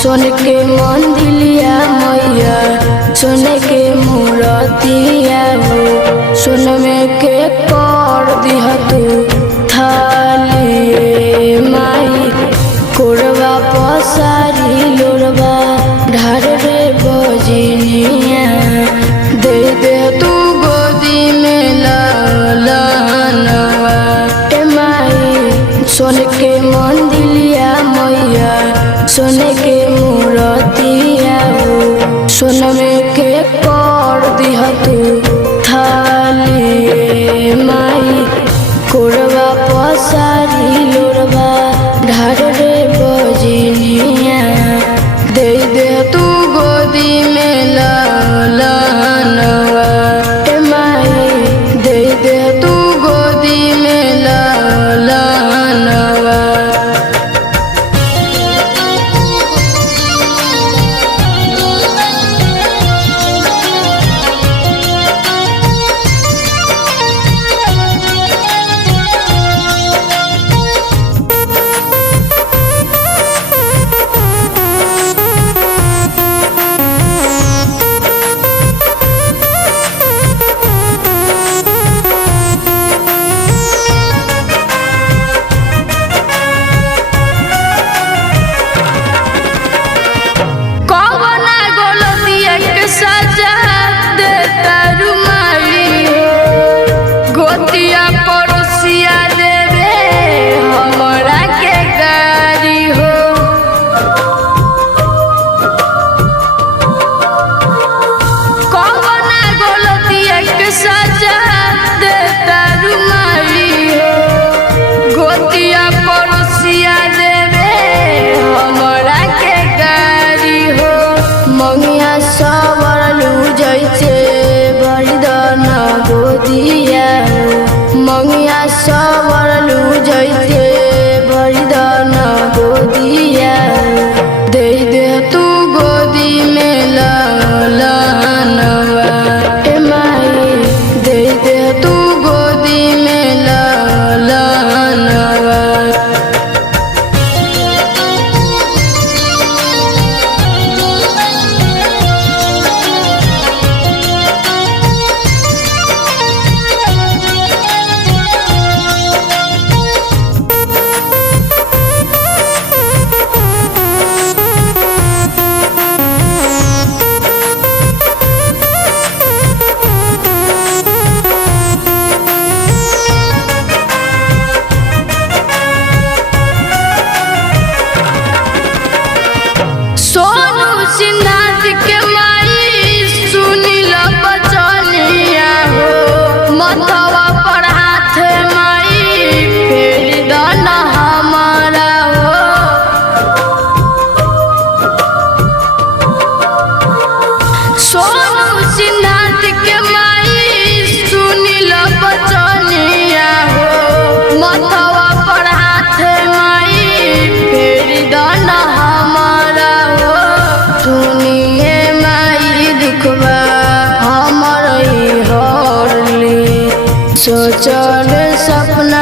सोने के मंदिलिया मैया, सोने के मूर्तिया हो, सोने में के कर दिया तू थाली माई। कोरबा पसारी लोरबा ढार रे बजनिया, दे दे तू गोदी में लालनवा ए माई। सोने के मंदिलिया मैया, सोने के मूर्तिया हो, सोने में के कर दिया तू थाली माई। कोरबा पसारी लोरबा ढार रे बजनिया, दे दे तू गोदी में लालनवा ए माई, दे दे तू गोदी में लालनवा। सजा देता रुमाली हो, गोतिया पड़ोसिया देवे हमरा के गारी हो। कौना गलतिया के सजा देता रुमाली हो, गोतिया पड़ोसिया देवे हमरा के गारी हो। मंगिया सवरलू जैसे बलिदान गोदिया हो, मंगिया सवरलू जैसे बलिदान गोदिया हो, दे दे तू गोदी में लालनवा ए माई, दे दे तू गोदी में लालनवा। सोनू सिन्हा के माई सुनील बचनिया हो, मथवा पर हाथ माई फेर दन हमारा हो। सोनू सिन्हा के माई सुनील बचनिया हो, मथवा पर हाथ माई फेर दन हमारा हो। सुनिए माई दुखबा हमर हरली, सोचल सपना